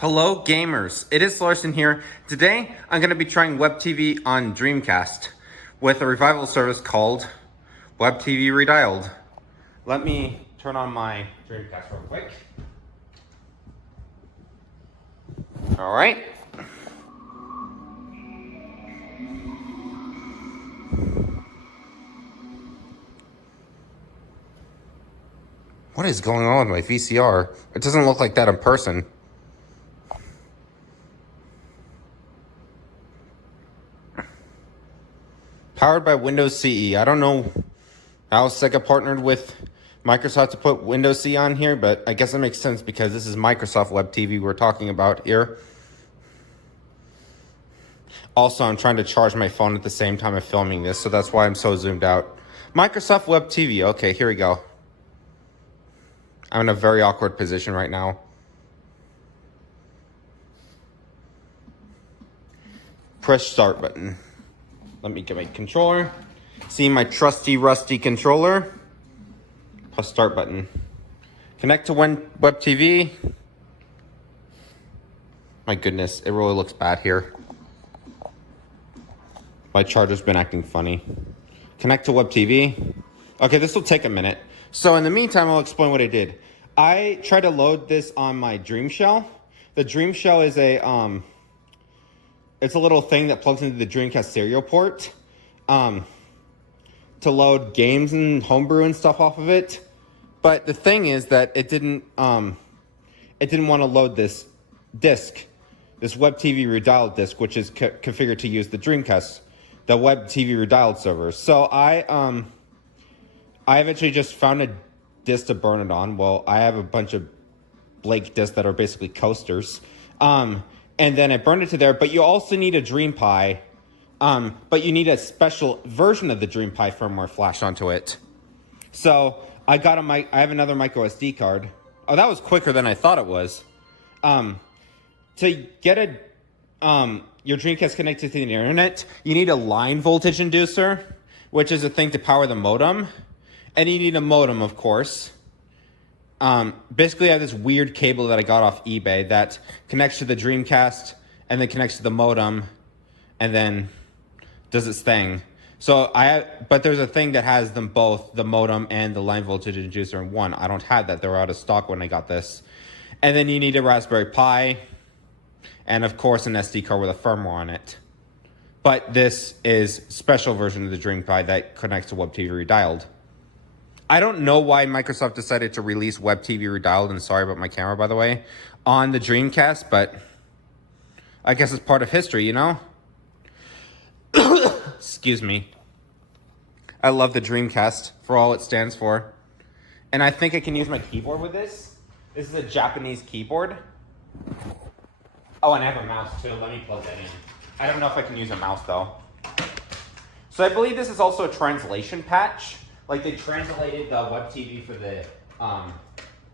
Hello gamers, it is Larson here. Today I'm going to be trying WebTV on Dreamcast with a revival service called WebTV Redialed. Let me turn on my Dreamcast real quick. Alright. What is going on with my VCR? It doesn't look like that in person. Powered by Windows CE. I don't know how Sega partnered with Microsoft to put Windows CE on here, but I guess it makes sense because this is Microsoft Web TV we're talking about here. Also, I'm trying to charge my phone at the same time I'm filming this, so that's why I'm so zoomed out. Microsoft Web TV. Okay, here we go. I'm in a very awkward position right now. Press start button. Let me get my controller. See my trusty, rusty controller. Press start button. Connect to WebTV. My goodness, it really looks bad here. My charger's been acting funny. Connect to WebTV. Okay, this will take a minute. So in the meantime, I'll explain what I did. I tried to load this on my Dream Shell. The Dream Shell is a it's a little thing that plugs into the Dreamcast serial port to load games and homebrew and stuff off of it. But the thing is that it didn't want to load this disc, this WebTV Redialed disc, which is configured to use the Dreamcast, the WebTV Redialed server. So I eventually just found a disc to burn it on. Well, I have a bunch of Blake discs that are basically coasters. And then I burned it to there, but you also need a DreamPi, but you need a special version of the DreamPi firmware flash onto it. So I have another micro SD card. Oh, that was quicker than I thought it was. To get your Dreamcast connected to the internet, you need a line voltage inducer, which is a thing to power the modem. And you need a modem, of course. Basically, I have this weird cable that I got off eBay that connects to the Dreamcast and then connects to the modem and then does its thing. But there's a thing that has them both, the modem and the line voltage inducer in one. I don't have that. They were out of stock when I got this. And then you need a Raspberry Pi and, of course, an SD card with a firmware on it. But this is a special version of the DreamPi that connects to WebTV Redialed. I don't know why Microsoft decided to release WebTV Redialed, and sorry about my camera, by the way, on the Dreamcast, but I guess it's part of history, you know? Excuse me. I love the Dreamcast for all it stands for. And I think I can use my keyboard with this. This is a Japanese keyboard. Oh, and I have a mouse, too. Let me plug that in. I don't know if I can use a mouse, though. So I believe this is also a translation patch. Like, they translated the WebTV for the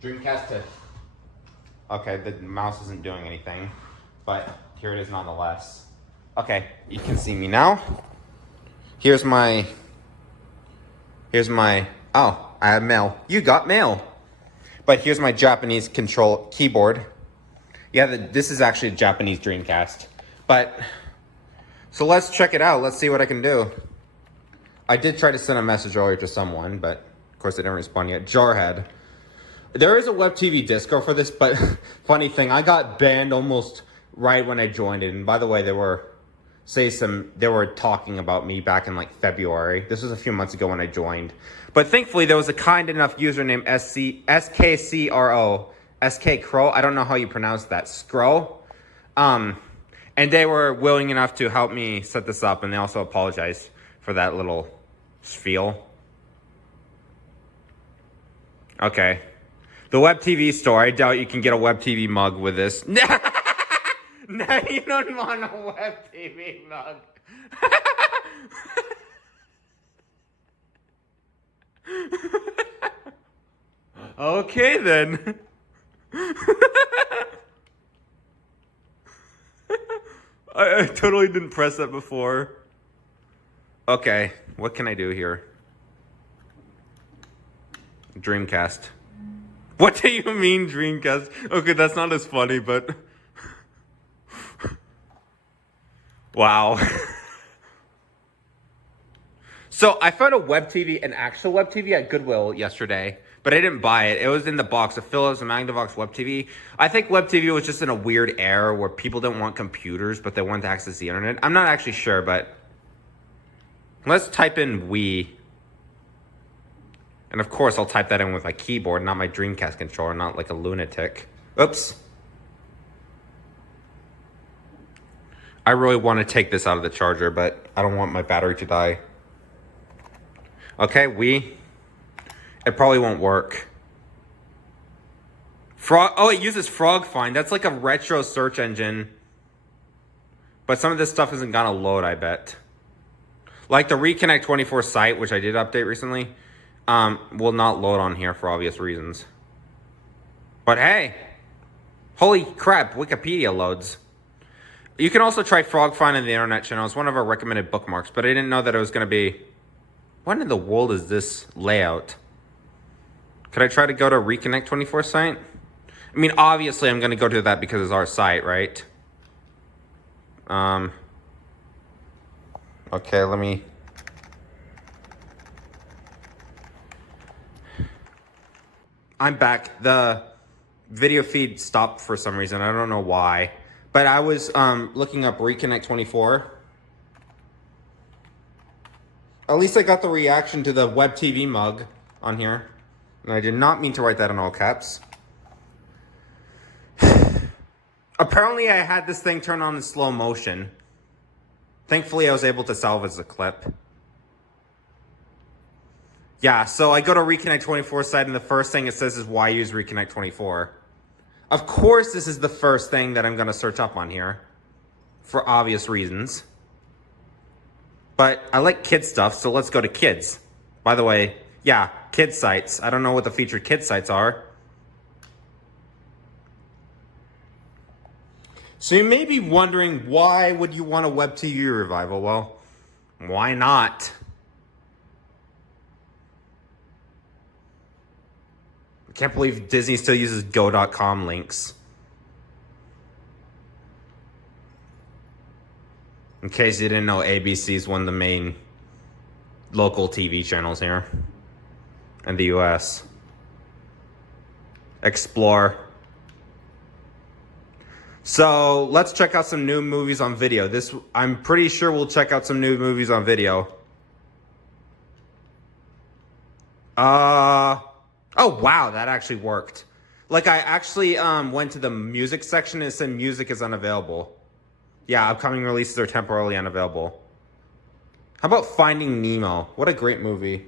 Dreamcast to... Okay, the mouse isn't doing anything, but here it is nonetheless. Okay, you can see me now. Here's my... Oh, I have mail. You got mail. But here's my Japanese control keyboard. Yeah, this is actually a Japanese Dreamcast. But, so let's check it out. Let's see what I can do. I did try to send a message earlier to someone, but of course they didn't respond yet. Jarhead. There is a WebTV Disco for this, but funny thing, I got banned almost right when I joined it. And by the way, they were talking about me back in like February. This was a few months ago when I joined. But thankfully, there was a kind enough user named SKCRO. SK Crow. I don't know how you pronounce that. Scro. And they were willing enough to help me set this up, and they also apologized for that little spiel. Okay. The WebTV store. I doubt you can get a WebTV mug with this. No, you don't want a WebTV mug. Okay, then. I totally didn't press that before. Okay, what can I do here? Dreamcast. What do you mean, Dreamcast? Okay, that's not as funny, but Wow. So I found a WebTV, an actual WebTV at Goodwill yesterday, but I didn't buy it. It was in the box, a Philips Magnavox WebTV. I think WebTV was just in a weird era where people didn't want computers, but they wanted to access the internet. I'm not actually sure, but let's type in Wii. And of course, I'll type that in with my keyboard, not my Dreamcast controller, not like a lunatic. Oops. I really want to take this out of the charger, but I don't want my battery to die. Okay, Wii. It probably won't work. Oh, it uses Frog Find. That's like a retro search engine. But some of this stuff isn't gonna load, I bet. Like the Reconnect 24 site, which I did update recently, will not load on here for obvious reasons. But hey, holy crap, Wikipedia loads. You can also try Frog Find in the internet channel. It's one of our recommended bookmarks, but I didn't know that it was gonna be... What in the world is this layout? Could I try to go to Reconnect 24 site? I mean, obviously I'm gonna go to that because it's our site, right? Okay, let me... I'm back. The video feed stopped for some reason. I don't know why. But I was looking up Reconnect 24. At least I got the reaction to the WebTV mug on here. And I did not mean to write that in all caps. Apparently I had this thing turned on in slow motion. Thankfully I was able to salvage the clip. Yeah, so I go to Reconnect 24 site and the first thing it says is why use Reconnect 24. Of course this is the first thing that I'm going to search up on here. For obvious reasons. But I like kid stuff, so let's go to kids. By the way, yeah, kid sites. I don't know what the featured kid sites are. So you may be wondering, why would you want a WebTV revival? Well, why not? I can't believe Disney still uses go.com links. In case you didn't know, ABC is one of the main local TV channels here in the US. Explore. So let's check out some new movies on video. I'm pretty sure we'll check out some new movies on video. Oh wow, that actually worked. Like I actually went to the music section and it said music is unavailable. Yeah, upcoming releases are temporarily unavailable. How about Finding Nemo? What a great movie.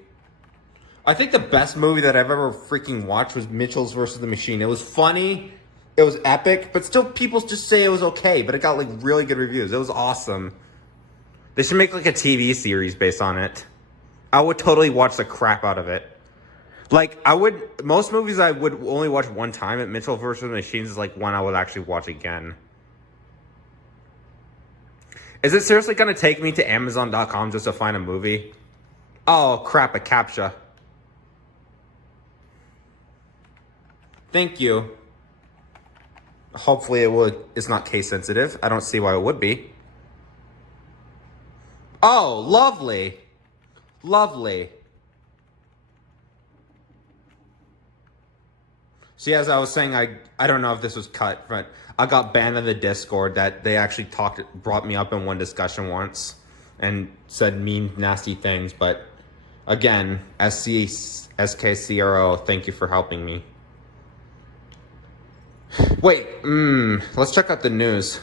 I think the best movie that I've ever freaking watched was Mitchell's vs. the Machine. It was funny, it was epic, but still people just say it was okay, but it got like really good reviews. It was awesome. They should make like a TV series based on it. I would totally watch the crap out of it. Like, most movies I would only watch one time. At Mitchell vs. the Machines is like one I would actually watch again. Is it seriously going to take me to Amazon.com just to find a movie? Oh, crap, a CAPTCHA. Thank you. Hopefully it's not case sensitive. I don't see why it would be. Oh, lovely. Lovely. See, as I was saying, I don't know if this was cut, but I got banned in the Discord that they actually brought me up in one discussion once and said mean, nasty things. But again, SKCRO, thank you for helping me. Wait, let's check out the news.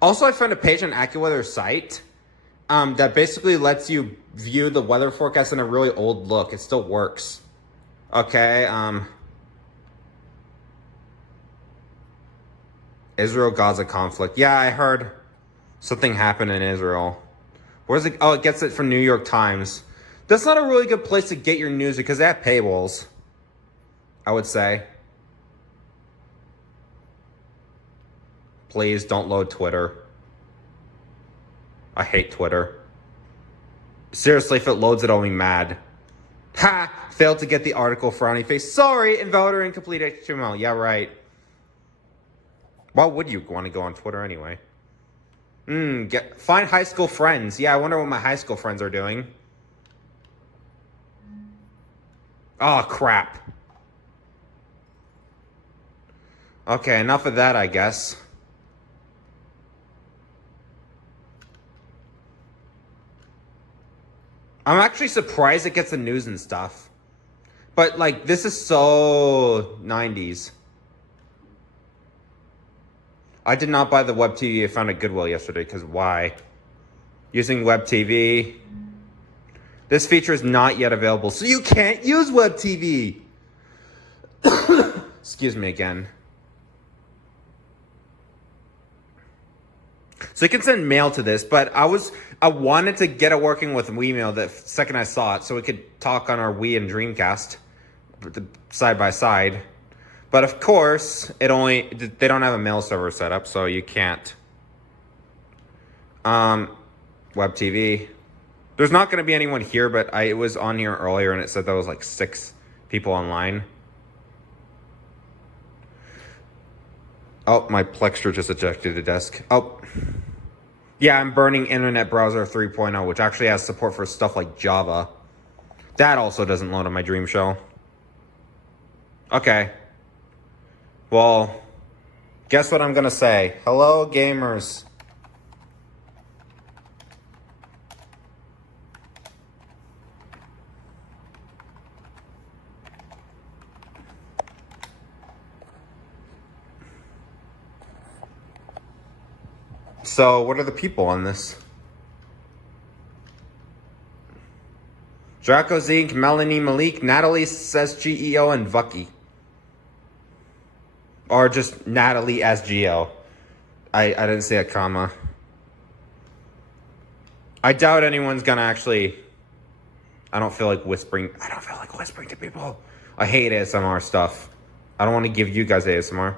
Also, I found a page on AccuWeather's site that basically lets you view the weather forecast in a really old look. It still works. Okay, Israel-Gaza conflict. Yeah, I heard something happened in Israel. Where's it? Oh, it gets it from New York Times. That's not a really good place to get your news because they have paywalls, I would say. Please don't load Twitter. I hate Twitter. Seriously, if it loads, it'll be mad. Ha! Failed to get the article, frowny face. Sorry, invalid or incomplete HTML. Yeah, right. Why would you want to go on Twitter anyway? Find high school friends. Yeah, I wonder what my high school friends are doing. Oh, crap. Okay, enough of that, I guess. I'm actually surprised it gets the news and stuff. But, like, this is so 90s. I did not buy the WebTV. I found it Goodwill yesterday, because why? Using WebTV. This feature is not yet available, so you can't use WebTV. Excuse me again. So you can send mail to this, but I wanted to get it working with Wiimail the second I saw it, so we could talk on our Wii and Dreamcast side by side. But of course, they don't have a mail server set up, so you can't. WebTV. There's not going to be anyone here, but it was on here earlier, and it said there was like 6 people online. Oh, my Plextra just ejected the desk. Oh. Yeah, I'm burning Internet Browser 3.0, which actually has support for stuff like Java. That also doesn't load on my Dream Shell. Okay. Well, guess what I'm going to say. Hello, gamers. So, what are the people on this? Draco Zeke, Melanie Malik, Natalie says GEO, and Vucky. Or just Natalie as GO. I didn't see a comma. I doubt anyone's gonna actually... I don't feel like whispering to people. I hate ASMR stuff. I don't want to give you guys ASMR.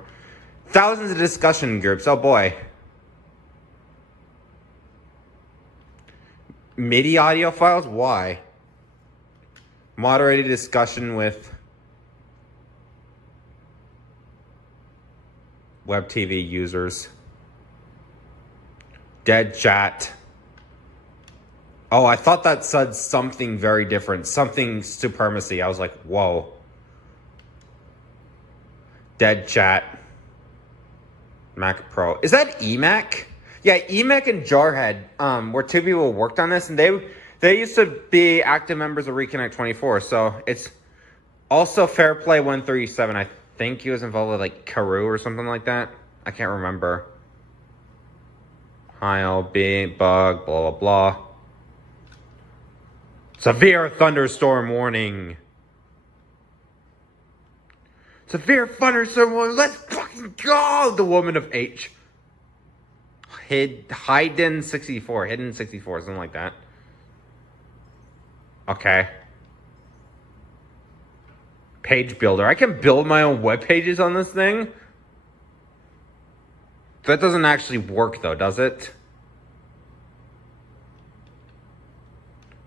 Thousands of discussion groups. Oh boy. MIDI audio files? Why? Moderated discussion with WebTV users. Dead chat. Oh, I thought that said something very different. Something supremacy. I was like, whoa. Dead chat. Mac Pro. Is that eMac? Yeah, eMac and Jarhead were 2 people who worked on this, and they used to be active members of Reconnect 24, so it's also Fairplay 137. I think he was involved with, like, Karoo or something like that. I can't remember. Heil, bug, blah, blah, blah. Severe thunderstorm warning. Severe thunderstorm warning. Let's fucking go! The woman of H. Hidden 64, something like that. Okay. Page builder. I can build my own web pages on this thing. That doesn't actually work though, does it?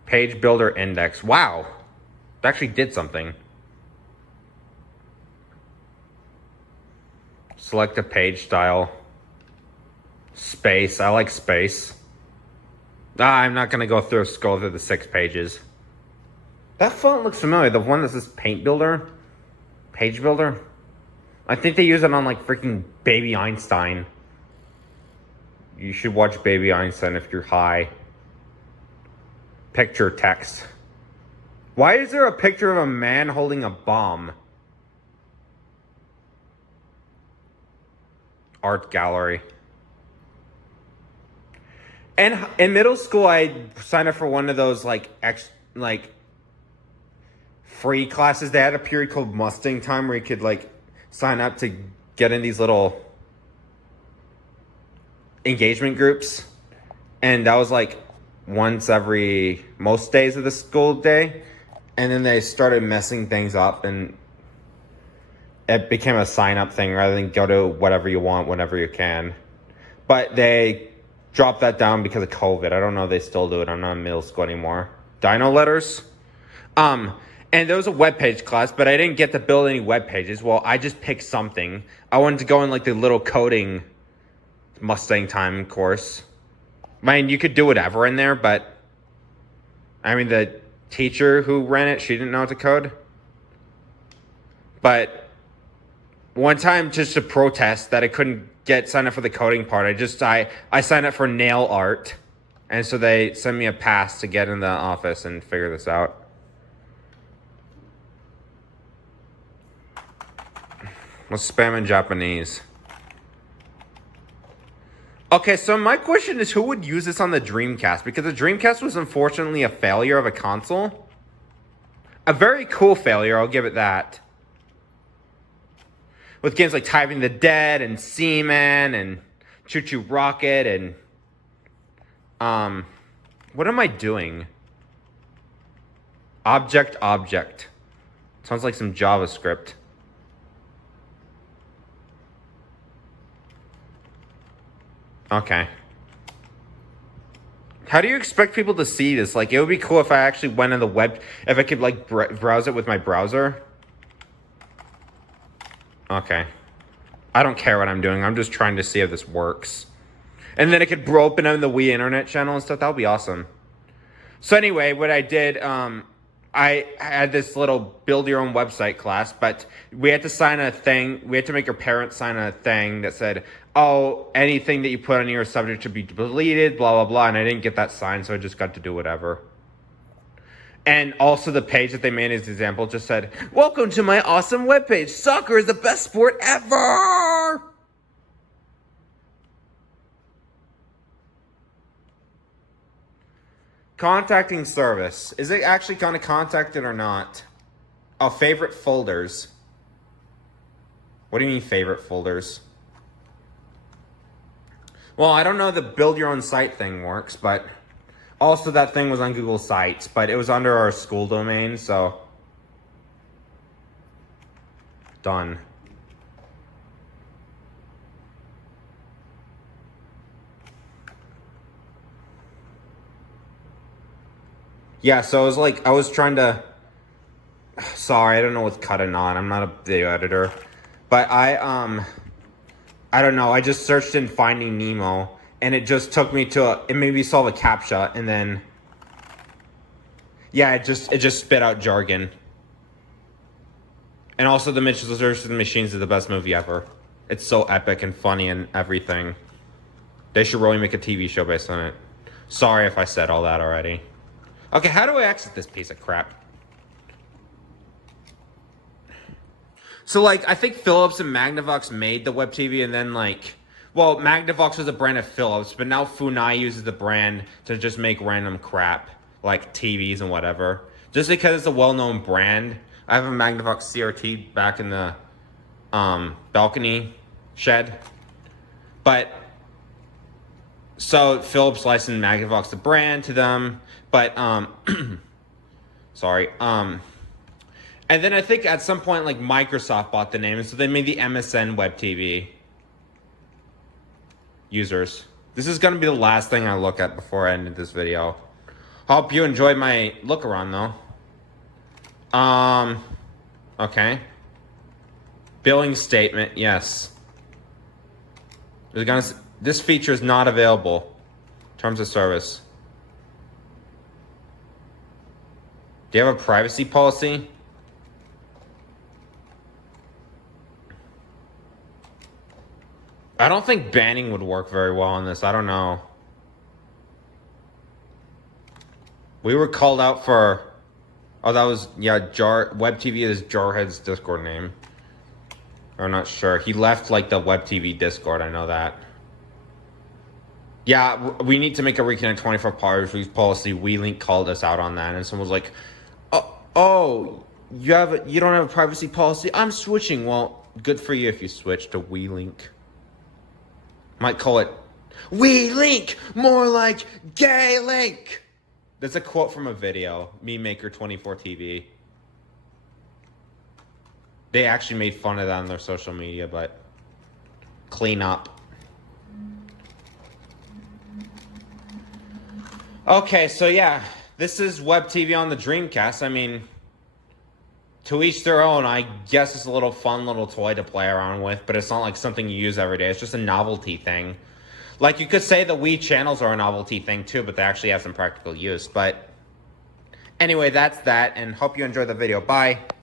Page builder index. Wow. It actually did something. Select a page style. Space. I like space. I'm not going to scroll through the 6 pages. That font looks familiar. The one that says Paint Builder? Page Builder? I think they use it on like freaking Baby Einstein. You should watch Baby Einstein if you're high. Picture text. Why is there a picture of a man holding a bomb? Art gallery. And in middle school, I signed up for one of those like free classes. They had a period called Mustang Time where you could like sign up to get in these little engagement groups, and that was like once every most days of the school day. And then they started messing things up, and it became a sign up thing rather than go to whatever you want whenever you can. But they dropped that down because of COVID. I don't know if they still do it. I'm not in middle school anymore. Dino letters. And there was a webpage class, but I didn't get to build any web pages. Well, I just picked something. I wanted to go in like the little coding Mustang time course. I mean, you could do whatever in there, but I mean, the teacher who ran it, she didn't know how to code. But one time, just to protest that I couldn't get signed up for the coding part, I signed up for nail art. And so they sent me a pass to get in the office and figure this out. Let's spam in Japanese. Okay, so my question is, who would use this on the Dreamcast? Because the Dreamcast was unfortunately a failure of a console. A very cool failure, I'll give it that. With games like Typing the Dead and Seaman and Choo Choo Rocket and... what am I doing? Object. Sounds like some JavaScript. Okay. How do you expect people to see this? Like, it would be cool if I actually went on the web, if I could, like, browse it with my browser. Okay. I don't care what I'm doing. I'm just trying to see if this works. And then it could open on the Wii Internet channel and stuff. That would be awesome. So anyway, what I did, I had this little build your own website class, but we had to sign a thing. We had to make our parents sign a thing that said, oh, anything that you put on your subject should be deleted, blah, blah, blah. And I didn't get that signed, so I just got to do whatever. And also the page that they made as an example just said, welcome to my awesome webpage. Soccer is the best sport ever. Contacting service. Is it actually going to contact it or not? Oh, favorite folders. What do you mean favorite folders? Well, I don't know the build your own site thing works, but also that thing was on Google Sites, but it was under our school domain, so done. Yeah, so it was like, I was trying to, sorry, I don't know what's cutting on. I'm not a video editor, but I don't know. I just searched in Finding Nemo and it just took me to, it made me solve a CAPTCHA and then, yeah, it just spit out jargon. And also The Mitchell Search of the Machines is the best movie ever. It's so epic and funny and everything. They should really make a TV show based on it. Sorry if I said all that already. Okay, how do I exit this piece of crap? So, like, I think Philips and Magnavox made the WebTV, and then, like, well, Magnavox was a brand of Philips, but now Funai uses the brand to just make random crap, like TVs and whatever. Just because it's a well-known brand. I have a Magnavox CRT back in the balcony shed. But, so Philips licensed Magnavox the brand to them. But, sorry, and then I think at some point, like, Microsoft bought the name, and so they made the MSN Web TV users. This is going to be the last thing I look at before I end this video. Hope you enjoyed my look around, though. Okay. Billing statement, yes. This feature is not available. Terms of service. Do you have a privacy policy? I don't think banning would work very well on this. I don't know. We were called out for... Oh, that was... Yeah, WebTV is Jarhead's Discord name. I'm not sure. He left, like, the WebTV Discord. I know that. Yeah, we need to make a Reconnect 24 privacy policy. WeLink called us out on that. And someone was like... Oh, you don't have a privacy policy? I'm switching. Well, good for you if you switch to WeLink. Might call it WeLink, more like Gay Link. That's a quote from a video. Meme Maker 24 TV. They actually made fun of that on their social media, but clean up. Okay, so yeah. This is WebTV on the Dreamcast. I mean, To each their own. I guess it's a little fun little toy to play around with, but it's not like something you use every day. It's just a novelty thing. Like, you could say the Wii channels are a novelty thing too, but they actually have some practical use. But anyway, that's that, and hope you enjoyed the video. Bye.